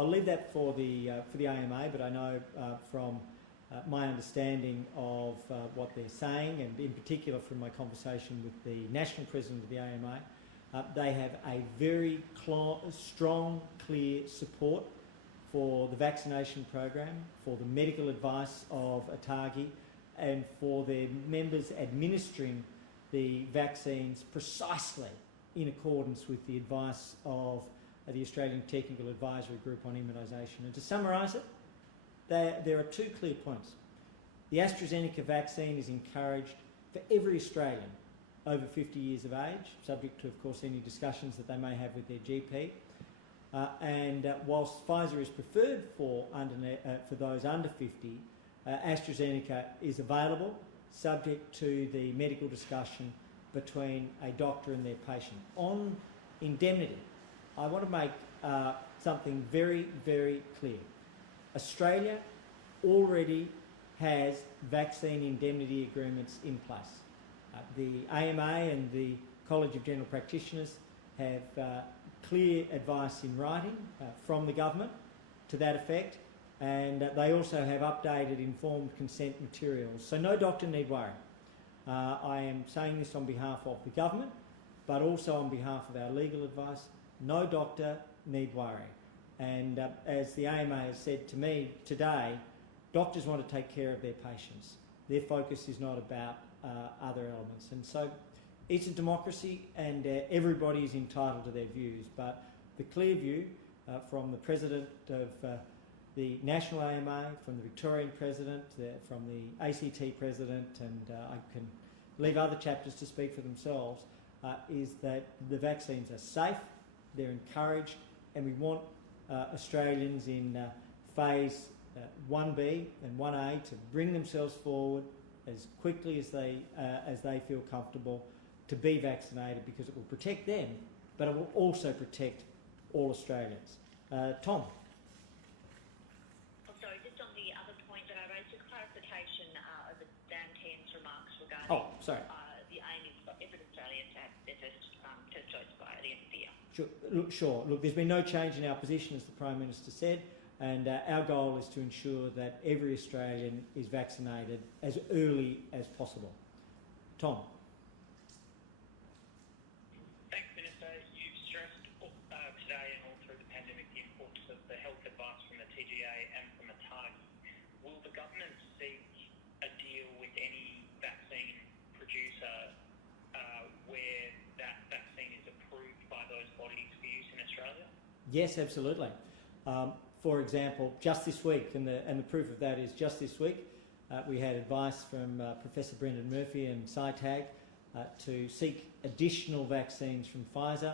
I'll leave that for the AMA, but I know from my understanding of what they're saying, and in particular from my conversation with the national president of the AMA, they have a very strong, clear support for the vaccination program, for the medical advice of ATAGI, and for their members administering the vaccines precisely in accordance with the advice of the Australian Technical Advisory Group on Immunisation. And to summarise it, there are two clear points. The AstraZeneca vaccine is encouraged for every Australian over 50 years of age, subject to, of course, any discussions that they may have with their GP. Whilst Pfizer is preferred for those under 50, AstraZeneca is available, subject to the medical discussion between a doctor and their patient. On indemnity, I want to make something very, very clear. Australia already has vaccine indemnity agreements in place. The AMA and the College of General Practitioners have clear advice in writing from the government to that effect, and they also have updated informed consent materials. So no doctor need worry. I am saying this on behalf of the government, but also on behalf of our legal advice. No doctor need worry. And as the AMA has said to me today, doctors want to take care of their patients. Their focus is not about other elements. And so it's a democracy, and everybody is entitled to their views. But the clear view from the President of the National AMA, from the Victorian President, from the ACT President, and I can leave other chapters to speak for themselves, is that the vaccines are safe, they're encouraged, and we want Australians in phase 1B and 1A to bring themselves forward as quickly as they feel comfortable to be vaccinated, because it will protect them, but it will also protect all Australians. Tom. Oh, sorry, just on the other point that I raised, just clarification of Dan Tian's remarks regarding the aim is for every Australian to have their first dose by the end of the year. Sure. Look, there's been no change in our position, as the Prime Minister said, and our goal is to ensure that every Australian is vaccinated as early as possible. Tom. Thanks, Minister. You've stressed today and all through the pandemic the importance of the health advice from the TGA and from ATAGI. Will the government seek a deal with any vaccine producer where that vaccine is approved by those bodies for use in Australia? Yes, absolutely. For example, just this week, and the proof of that is just this week, we had advice from Professor Brendan Murphy and SciTag to seek additional vaccines from Pfizer